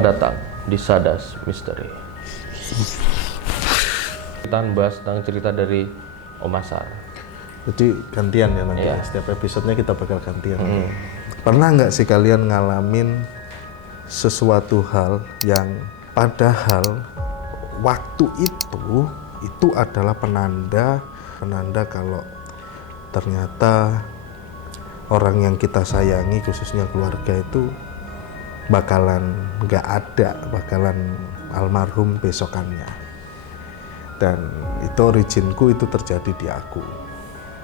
Selamat datang di Sadas Misteri. Kita bahas tentang cerita dari Om Asar. Jadi gantian ya nanti Iya. setiap episodenya kita bakal gantian. Pernah nggak sih kalian ngalamin sesuatu hal yang padahal waktu itu adalah penanda kalau ternyata orang yang kita sayangi khususnya keluarga itu bakalan nggak ada, bakalan almarhum besokannya. Dan itu originku itu terjadi di aku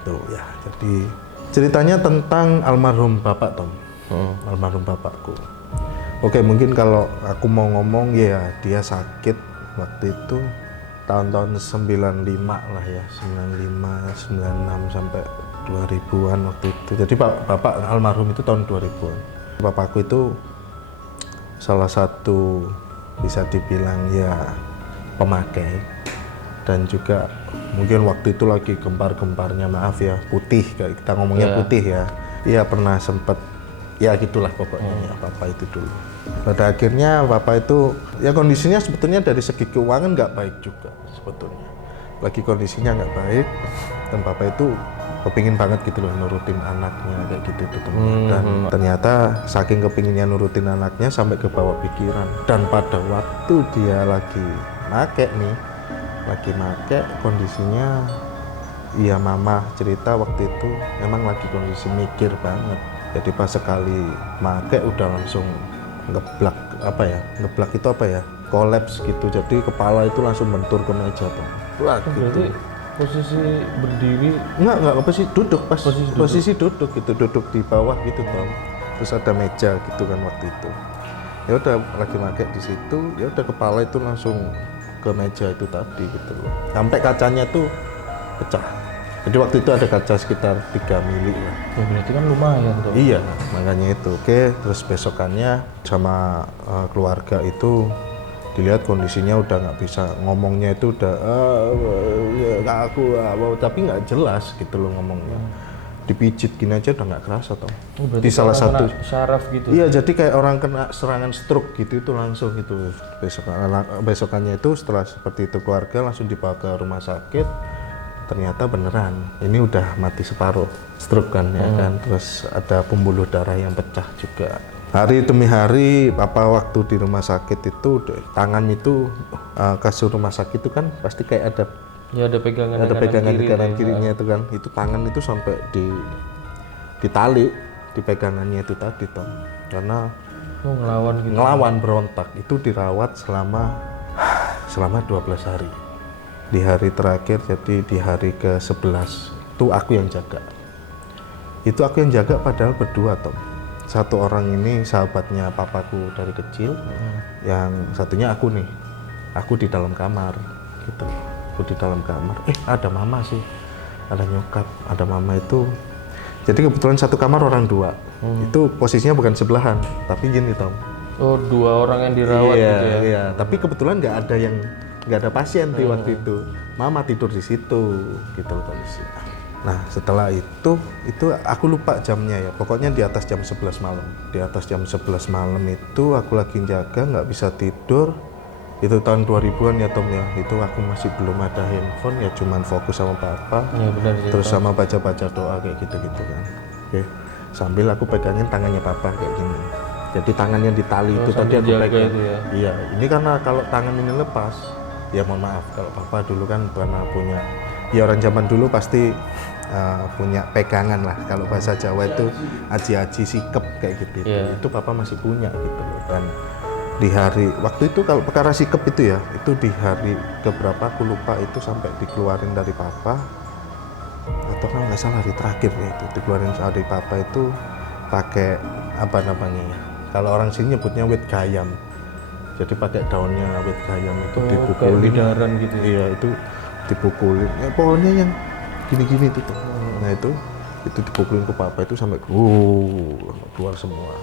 tuh ya. Jadi ceritanya tentang almarhum bapak Tom, almarhum bapakku. Oke, mungkin kalau aku mau ngomong ya dia sakit waktu itu tahun-tahun 95 lah ya, 95, 96 sampai 2000-an waktu itu. Jadi bapak almarhum itu tahun 2000-an. Bapakku itu salah satu bisa dibilang ya pemakai, dan juga mungkin waktu itu lagi gempar-gemparnya, maaf ya, putih, kayak kita ngomongnya putih ya. Iya, pernah sempet ya gitulah pokoknya ya bapak itu dulu. Pada akhirnya bapak itu ya kondisinya sebetulnya dari segi keuangan nggak baik juga sebetulnya. Lagi kondisinya nggak baik, dan bapak itu kepingin banget gitu loh nurutin anaknya kayak gitu itu teman. Dan ternyata saking kepinginnya nurutin anaknya sampai ke bawah pikiran. Dan pada waktu dia lagi make kondisinya, iya mama cerita waktu itu memang lagi kondisi mikir banget. Jadi pas sekali make udah langsung ngeblak itu apa ya, kolaps gitu. Jadi kepala itu langsung bentur ke meja Tom. Wah gitu. Posisi berdiri? Enggak, posisi duduk, posisi duduk. duduk gitu, duduk di bawah gitu Tom. Terus ada meja gitu kan waktu itu. Ya udah lagi pakai di situ, ya udah kepala itu langsung ke meja itu tadi gitu loh. Sampai kacanya tuh pecah. Jadi waktu itu ada kaca sekitar 3 mili lah. Ya, berarti kan lumayan tuh. Iya, makanya itu. Oke, terus besokannya sama keluarga itu dilihat kondisinya udah nggak bisa, ngomongnya itu udah ya aku tapi nggak jelas gitu loh ngomongnya. Dipijit gini aja udah nggak kerasa Tom. Di salah satu saraf gitu. iya, jadi kayak orang kena serangan stroke gitu, itu langsung gitu. Besokannya itu setelah seperti itu keluarga langsung dibawa ke rumah sakit. Ternyata beneran ini udah mati separuh, stroke kan ya kan. Terus ada pembuluh darah yang pecah juga. Hari demi hari papa waktu di rumah sakit itu tangan itu kasur rumah sakit itu kan pasti kayak ada pegangan di kanan kirinya itu kan. Itu tangan itu sampai ditali di pegangannya itu tadi Tom. Karena ngelawan gitu. Ngelawan, berontak. Itu dirawat selama 12 hari. Di hari terakhir, jadi di hari ke-11 itu aku yang jaga. Itu aku yang jaga padahal berdua Tom. Satu orang ini sahabatnya papaku dari kecil, yang satunya aku nih. Aku di dalam kamar gitu. Aku di dalam kamar. Ada mama sih. Ada nyokap, ada mama itu. Jadi kebetulan satu kamar orang dua. Itu posisinya bukan sebelahan, tapi gini Tom. Oh, 2 orang yang dirawat gitu ya. Iya, tapi kebetulan nggak ada pasien di waktu itu. Mama tidur di situ gitu kondisinya. Nah, setelah itu aku lupa jamnya ya. Pokoknya di atas jam 11 malam. Di atas jam 11 malam itu aku lagi jaga, nggak bisa tidur. Itu tahun 2000-an ya Tom ya. Itu aku masih belum ada handphone ya, cuman fokus sama papa. Iya benar sih. Terus sama baca-baca doa kayak gitu-gitu kan. Oke. Sambil aku pegangin tangannya papa kayak gini. Jadi tangannya ditali itu tadi aku pegang. Itu ya. Iya, ini karena kalau tangan ini lepas, ya mohon maaf kalau papa dulu kan pernah punya, ya orang zaman dulu pasti punya pegangan lah, kalau bahasa Jawa itu aji-aji sikep kayak gitu. Itu papa masih punya gitu loh. Dan di hari waktu itu kalau perkara sikep itu ya, itu di hari keberapa aku lupa, itu sampai dikeluarin dari papa, atau kalau nggak salah hari terakhir ya, itu dikeluarin dari papa itu pakai apa namanya ya, kalau orang sini nyebutnya wit gayam. Jadi pakai daunnya wit gayam itu dipukulin gitu. Iya, itu dipukulin ya, pokoknya yang gini-gini itu tuh. Nah itu dipukulin ke papa itu sampai keluar semua.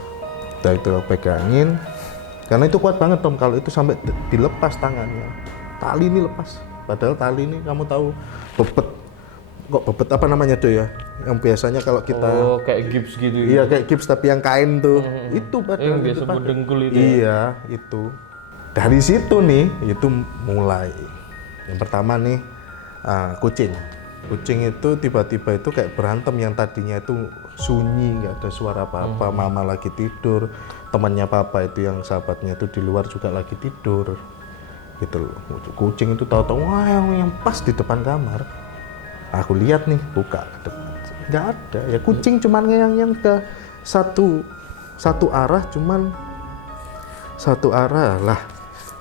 Dan itu aku pegangin karena itu kuat banget Tom. Kalau itu sampai dilepas tangannya, tali ini lepas, padahal tali ini kamu tahu bebet kok bebet apa namanya tuh ya? Yang biasanya kalau kita Oh, kayak gips gitu. iya kayak gips tapi yang kain tuh. Itu Yang padahal biasa dipakai. buat dengkul itu. Iya, itu. Dari situ nih, itu mulai. Yang pertama nih, kucing. Kucing itu tiba-tiba itu kayak berantem yang tadinya itu sunyi, nggak ada suara apa-apa. Mama lagi tidur, temannya papa itu yang sahabatnya itu di luar juga lagi tidur. Gitu loh. Kucing itu tahu-tahu wah yang pas di depan kamar. Aku lihat nih, buka ke depan. Nggak ada. Ya kucing cuman yang ke satu arah cuman satu arah lah.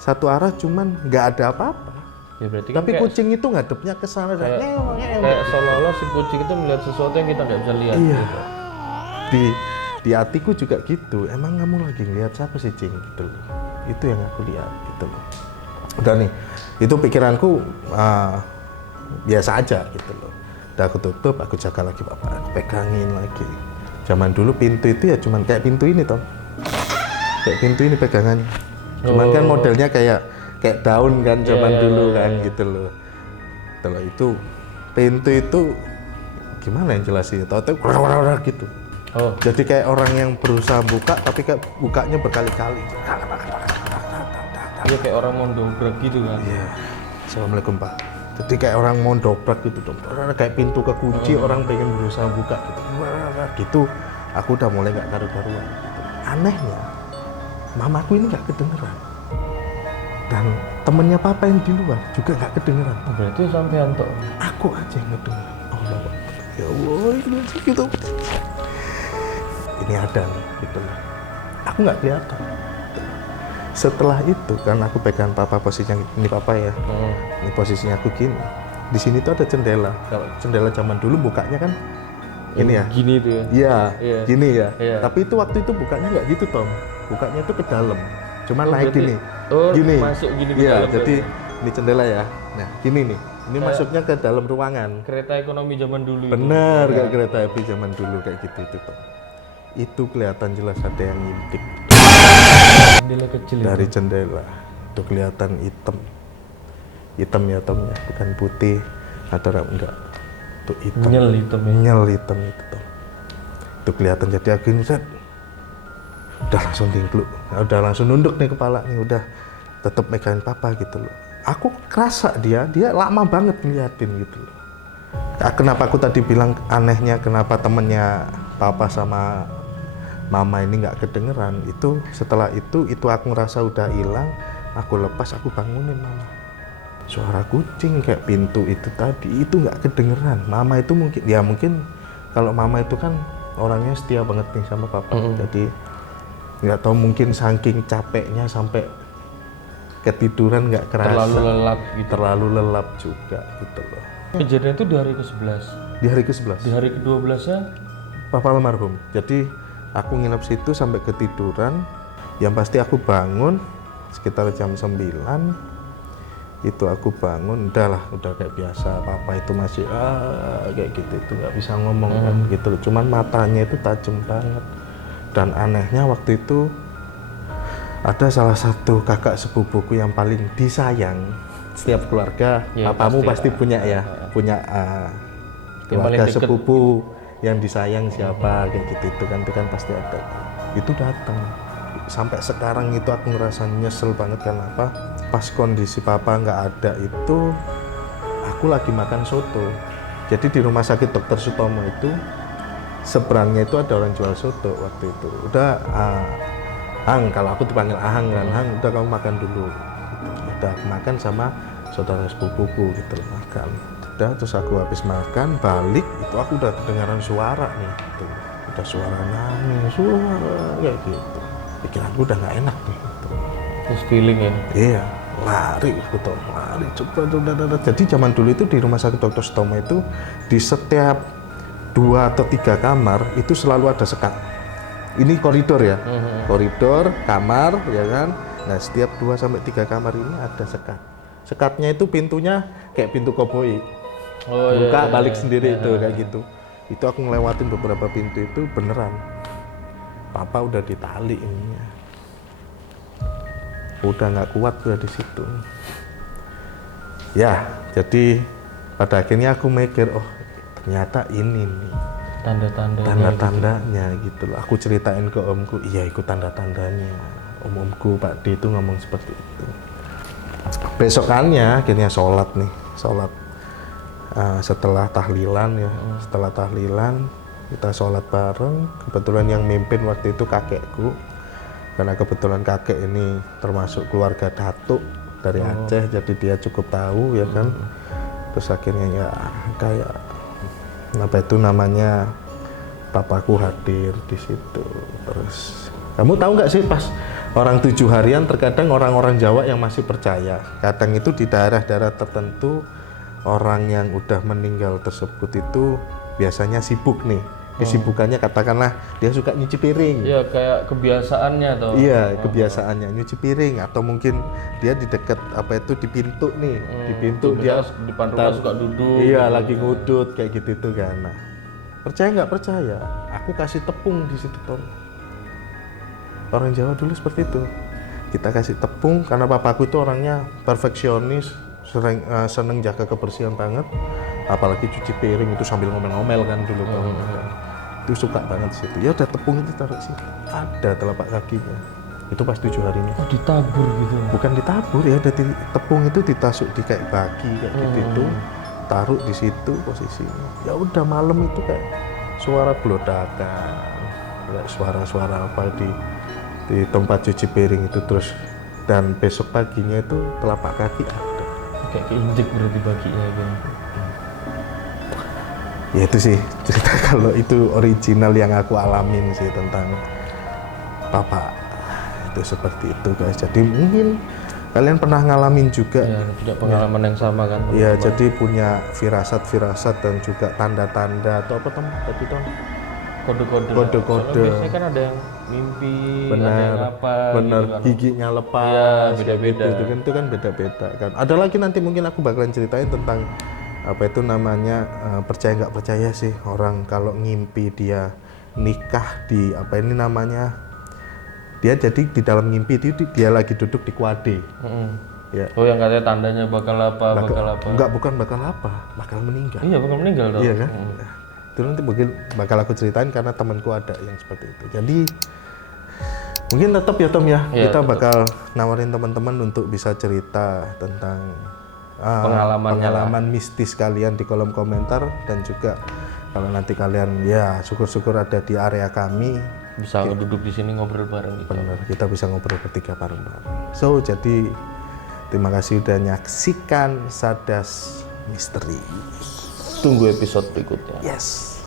Satu arah cuman nggak ada apa-apa. Ya berarti kan Tapi kucing itu ngadepnya ke sana dan kayak seolah-olah si kucing itu melihat sesuatu yang kita nggak bisa lihat. Iya. Gitu. Di hatiku juga gitu. Emang kamu lagi ngeliat siapa sih, Cing? Gitu loh. Itu yang aku lihat gitu loh. Udah nih, itu pikiranku biasa aja gitu loh. Udah aku tutup, aku jaga lagi papa, aku pegangin lagi. Zaman dulu pintu itu ya cuman kayak pintu ini toh. Kayak pintu ini pegangannya. Cuman kan modelnya kayak daun kan zaman dulu kan gitu loh. Kalau itu pintu itu gimana yang jelasin? Tahu-tahu gitu. Oh. Jadi kayak orang yang berusaha buka tapi kayak bukanya berkali-kali. Iya kayak orang mau dobrak gitu kan. Iya. Assalamualaikum Pak. Jadi kayak orang mau dobrak gitu dong. Kayak pintu kekunci orang pengen berusaha buka gitu. Gitu. Aku udah mulai nggak karu-karuan. Anehnya, mamaku ini nggak kedengeran. Dan temennya papa yang di luar juga nggak kedengeran. Berarti sampean tok. Aku aja yang ngedengar. Allah, ya Allah, ini gitu. Ini ada nih, gitu loh. Aku nggak kelihatan. Setelah itu kan aku pegang papa posisinya ini papa ya. Ini posisinya aku gini. Di sini tuh ada jendela. Kalau jendela zaman dulu bukanya kan ini ya. Gini tuh ya. Iya, Iya. gini ya. Iya. Tapi itu waktu itu bukanya nggak gitu Tom. Bukanya tuh ke dalam. Cuman naik berarti- gini. oh, Gini. masuk gini ke Iya, dalam jadi berarti. ini jendela ya. Nah, gini nih. Ini masuknya ke dalam ruangan. Kereta ekonomi zaman dulu. Bener, kayak kereta api zaman dulu kayak gitu itu Tom. Itu kelihatan jelas ada yang ngintip Jendela kecil dari jendela. Itu kelihatan hitam. Hitam ya Tom ya, bukan putih atau enggak. Itu hitam. Nyel hitam ya. Nyel hitam itu Tom. Itu kelihatan jadi akhirnya set. Udah langsung tingkluk, udah langsung nunduk nih kepala nih, udah tetap megangin papa gitu loh. Aku kerasa dia lama banget ngeliatin gitu loh. Kenapa aku tadi bilang anehnya kenapa temennya papa sama mama ini nggak kedengeran, itu setelah itu aku ngerasa udah hilang, aku lepas, aku bangunin mama. Suara kucing kayak pintu itu tadi itu nggak kedengeran. Mama itu mungkin kalau mama itu kan orangnya setia banget nih sama papa, jadi nggak tahu mungkin saking capeknya sampai ketiduran nggak kerasa. Terlalu lelap gitu. Terlalu lelap juga gitu loh. Kejadian itu di hari ke-11. Di hari ke-11 Di hari ke-12-nya papa almarhum. Jadi aku nginep situ sampai ketiduran. Yang pasti aku bangun sekitar jam 9. Itu aku bangun, udah kayak biasa. Papa itu masih kayak gitu, itu nggak bisa ngomong kan gitu loh. Cuman matanya itu tajam banget. Dan anehnya waktu itu ada salah satu kakak sepupuku yang paling disayang. Setiap keluarga, Ya, papamu pasti lah. punya ya, punya paling keluarga deket. sepupu yang disayang siapa kayak gitu, itu kan pasti ada. Itu datang. Sampai sekarang itu aku ngerasa nyesel banget. Kenapa? Pas kondisi papa nggak ada itu, aku lagi makan soto. Jadi di rumah sakit Dr. Sutomo itu seberangnya itu ada orang jual soto waktu itu. Udah, Hang, kalau aku dipanggil Ahang kan, Hang, udah kamu makan dulu. Udah aku makan sama saudara sepupuku gitu loh, makan. Udah, terus aku habis makan, balik, itu aku udah kedengaran suara nih, gitu. Udah suara nangis, suara kayak gitu. Pikiranku udah nggak enak nih. Gitu. terus feeling ya. Iya, lari, betul, lari, coba. Jadi zaman dulu itu di rumah sakit Dr. Sutomo itu di setiap 2 atau 3 kamar itu selalu ada sekat. Ini koridor ya, koridor, kamar, ya kan. Nah, setiap 2 sampai 3 kamar ini ada sekat. Sekatnya itu pintunya kayak pintu koboi, Oh buka iya, balik iya. sendiri itu kayak gitu. Itu aku ngelewatin beberapa pintu itu beneran. Papa udah ditali ininya. Udah nggak kuat udah di situ. Ya, jadi pada akhirnya aku mikir, oh ternyata ini nih tanda-tandanya gitu loh. Aku ceritain ke omku, iya ikut tanda-tandanya. Omku Pak D itu ngomong seperti itu. Besokannya akhirnya sholat setelah tahlilan ya. Setelah tahlilan kita sholat bareng. Kebetulan yang mimpin waktu itu kakekku, karena kebetulan kakek ini termasuk keluarga datuk dari Aceh, jadi dia cukup tahu ya kan. Terus akhirnya ya kayak apa itu namanya, papaku hadir di situ. Terus kamu tahu nggak sih, pas orang 7 harian terkadang orang-orang Jawa yang masih percaya, kadang itu di daerah-daerah tertentu orang yang udah meninggal tersebut itu biasanya sibuk nih. Kesibukannya katakanlah dia suka nyuci piring. Iya, kayak kebiasaannya tuh. Iya, kebiasaannya nyuci piring, atau mungkin dia di dekat apa itu di pintu nih, di pintu dia di depan rumah suka duduk. Iya, lagi ngudut kayak gitu kan. Nah, percaya nggak percaya, aku kasih tepung di situ Tom. Orang Jawa dulu seperti itu. Kita kasih tepung karena papaku itu orangnya perfeksionis, seneng jaga kebersihan banget. Apalagi cuci piring itu sambil ngomel-ngomel kan dulu kan. Itu suka banget di situ. Ya udah, tepung itu taruh sini. Ada telapak kakinya. Itu pas 7 harinya. Oh, ditabur gitu. Bukan ditabur ya, ada tepung itu ditasuk di kayak bagi kayak gitu. Taruh di situ posisinya. Ya udah, malam itu kayak suara blodakan, kayak suara-suara apa di tempat cuci piring itu terus. Dan besok paginya itu telapak kaki ada. Kayak keinjek berarti baginya gitu. Ya itu sih cerita kalau itu original yang aku alamin sih tentang papa. Itu seperti itu guys. Jadi mungkin kalian pernah ngalamin juga. Ya, juga pengalaman yang sama kan. Ya, jadi punya firasat-firasat dan juga tanda-tanda atau apa tadi Tom? Kode-kode. Kode-kode. Biasanya kan ada yang mimpi, ada Benar, yang apa benar, gitu kan. giginya lepas. Iya, beda-beda. Itu kan beda-beda kan. Ada lagi nanti mungkin aku bakalan ceritain tentang apa itu namanya, percaya nggak percaya sih orang kalau ngimpi dia nikah di apa ini namanya, dia jadi di dalam mimpi itu dia lagi duduk di kuade. Ya. Oh, yang katanya tandanya bakal apa. Enggak, bukan bakal apa, bakal meninggal. Iya, bakal meninggal dong. Iya kan? Nah, itu nanti mungkin bakal aku ceritain karena temanku ada yang seperti itu. Jadi mungkin tetap ya Tom ya, Iya, kita tetap. bakal nawarin teman-teman untuk bisa cerita tentang pengalaman mistis kalian di kolom komentar, dan juga kalau nanti kalian ya syukur-syukur ada di area kami, Bisa duduk di sini ngobrol bareng gitu. benar kita bisa ngobrol bertiga bareng-bareng. So jadi terima kasih udah nyaksikan Sadas Misteri. Tunggu episode berikutnya. Yes.